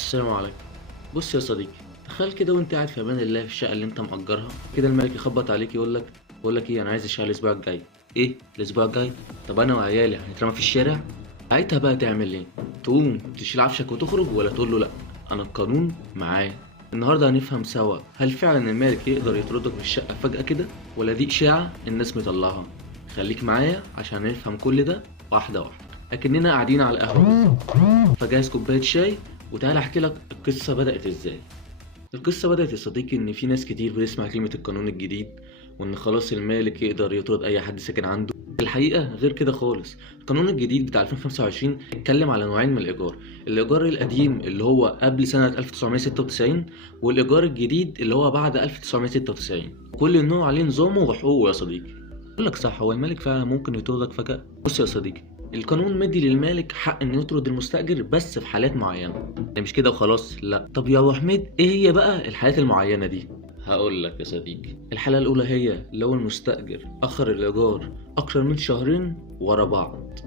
السلام عليكم. بص يا صديقي، تخيل كده وانت قاعد في امان الله في الشقه اللي انت مأجرها كده، الملك يخبط عليك يقول لك ايه، انا عايز الشقه الاسبوع الجاي. ايه الاسبوع الجاي؟ طب انا وعيالي هنترمى في الشارع. ساعتها بقى تعمل ايه؟ تقوم تشيل عفشك وتخرج، ولا تقول له لا انا القانون معايا؟ النهارده هنفهم سوا، هل فعلا المالك يقدر يطردك من الشقه فجأة كده، ولا دي اشاعه الناس مطلعها؟ خليك معايا عشان نفهم كل ده واحده واحده، اكننا قاعدين على القهوه. فجهز كوبايه شاي وتعالى احكي لك القصة بدأت ازاي. القصة بدأت يا صديقي إن في ناس كتير بتسمع كلمة القانون الجديد، وإن خلاص المالك يقدر يطرد أي حد ساكن عنده. الحقيقة غير كده خالص. القانون الجديد بتاع 2025 اتكلم على نوعين من الإيجار: الإيجار القديم اللي هو قبل سنة 1996، والإيجار الجديد اللي هو بعد 1996. كل نوع عليه نظامه وحقوقه يا صديقي. أقول لك صح، هو المالك فعلا ممكن يطردك فجأة؟ بص يا صديقي، القانون مدي للمالك حق انه يطرد المستأجر بس في حالات معينة. يعني مش كده وخلاص، لا. طب يا ابو حميد، ايه هي بقى الحالات المعينة دي؟ هقول لك يا صديقي، الحالة الأولى هي لو المستأجر أخر الإيجار أكتر من شهرين ورا بعض.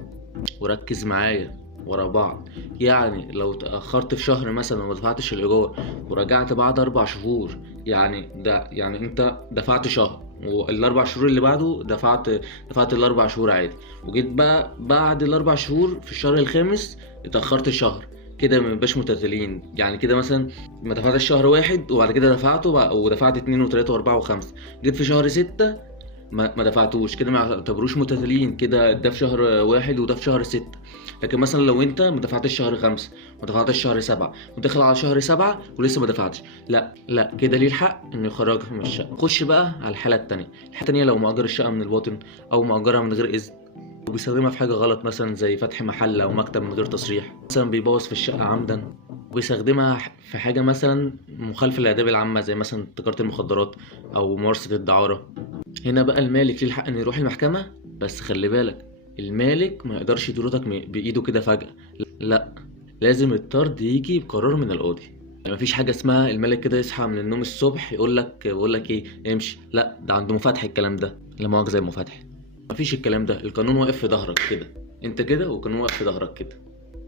وركز معايا، ورا بعض. يعني لو تأخرت في شهر مثلا وما دفعتش الإيجار، ورجعت بعد 4 شهور، يعني أنت دفعت شهر، والأربع شهور اللي بعده دفعت ال4 شهور عادي، وجيت بقى بعد ال4 شهور في الشهر الخامس اتأخرت شهر، كده مبقاش متتاليين. يعني كده مثلا ما دفعتش شهر واحد وبعد كده دفعته ودفعت اتنين وتلاتة وأربعة وخمسة، جيت في شهر ستة ما دفعتوش، كده ما يعتبروش متتاليين، كده ده في شهر واحد وده في شهر ستة. لكن مثلا لو انت ما دفعتش شهر خمسة، ما دفعتش شهر سبعة، وداخل على شهر سبعة ولسه ما دفعتش، لا لا، كده ليه الحق انه يخرجك من الشقة. خش بقى على الحالة التانية. الحالة التانية لو مأجر الشقة من الباطن، أو مأجرها من غير إذن، وبيستخدمها في حاجة غلط، مثلا زي فتح محل أو مكتب من غير تصريح، مثلا بيبوظ في الشقة عمدا، وبيستخدمها في حاجة مثلا مخالفة للآداب العامة، زي مثلا تجارة المخدرات أو ممارسة الدعارة. هنا بقى المالك ليه الحق انه يروح المحكمة، بس خلي بالك، المالك ما يقدرش يطردك بإيده كده فجأة، لا، لازم الطرد يجي بقرار من القاضي. يعني مفيش حاجة اسمها الملك كده يصحى من النوم الصبح يقول لك ايه امشي، لا، ده عنده مفاتح الكلام ده، لا مؤاخذة زي المفاتح. مفيش الكلام ده، القانون واقف في ظهرك كده، انت كده والقانون واقف في ظهرك كده.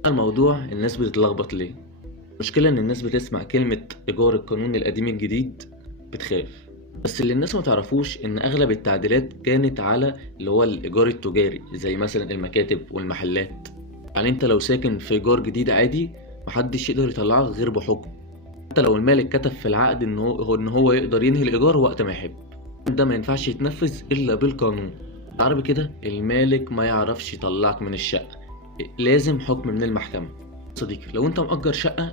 الموضوع الناس بتتلخبط ليه؟ المشكلة ان الناس بتسمع كلمة ايجار القانون القديم الجديد بتخاف. بس اللي الناس ما تعرفوش ان اغلب التعديلات كانت على اللي هو الايجار التجاري، زي مثلا المكاتب والمحلات. يعني انت لو ساكن في ايجار جديد عادي، محدش يقدر يطلعك غير بحكم، حتى لو المالك كتب في العقد ان هو يقدر ينهي الايجار وقت ما يحب. ده ما ينفعش يتنفذ الا بالقانون. بالعربي كده، المالك ما يعرفش يطلعك من الشقة، لازم حكم من المحكمة. صديقي، لو انت مأجر شقة